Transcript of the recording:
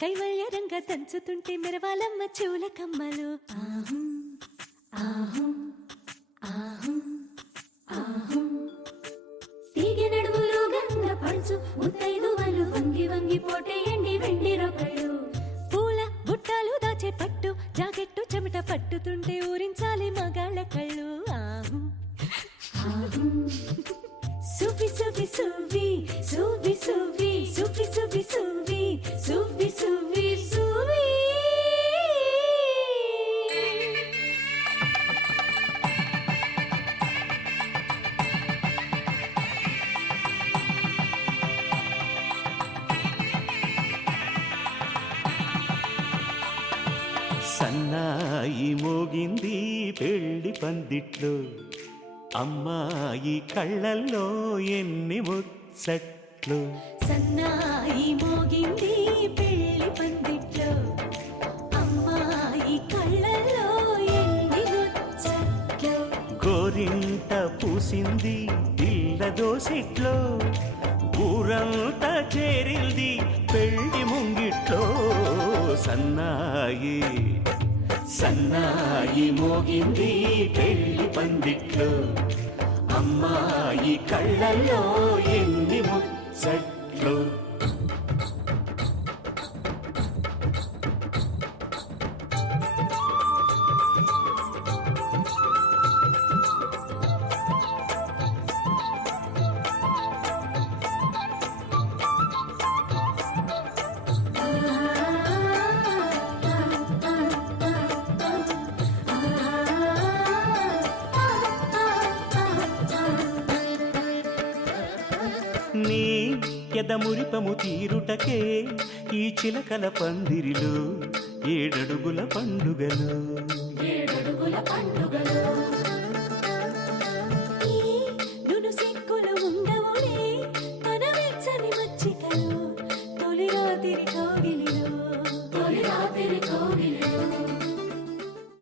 కైవల్యరంగా దంచుతుంటే మెరవాలమ్మ చెవుల కమ్మలు. ఆహుం ఆహుం ఆహుం ఆహుం తీగె నడుములు గంగ పడుచు ముత్తైదువలు వంగి వంగి పోటేయండి వెండి రొకళ్ళు. పూల బుట్టాలు దాచే పట్టు జాకెట్టు చెమట పట్టుతుంటే ఊరించాలి మగాళ్ళ కళ్ళు. ఆహుం ఆహుం సువి సువి సువి సువి సువి సువి సువి సువి సువి సువి సువి. సన్నాయి మోగింది పెళ్లి పందిట్లో, అమ్మాయి కళ్ళల్లో ఎన్ని ముచ్చట్లు. సన్నాయి మోగింది పెళ్లి పందిట్లో, అమ్మాయి కళ్ళల్లో ఎన్ని ముచ్చట్లు. గోరింట పూసింది పిల్ల దోసిట్లో, ఊరంతా చేరింది పెళ్లి ముంగిట్లో. సన్నాయి సన్నాయి మోగింది పెళ్లి పందిట్లో, అమ్మాయి కళ్ళల్లో ఎన్ని ముచ్చట్లు. నీ ఎదమురిపము తీరుటకే ఈ చిలకల పందిరిలో ఏడడుగుల పండుగలు. ఏడడుగుల పండుగలు